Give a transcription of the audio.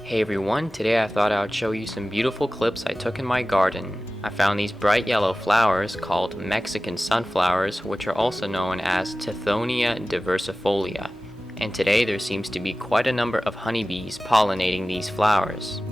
Hey everyone, today I thought I would show you some beautiful clips I took in my garden. I found these bright yellow flowers called Mexican sunflowers, which are also known as Tithonia diversifolia. And today there seems to be quite a number of honeybees pollinating these flowers.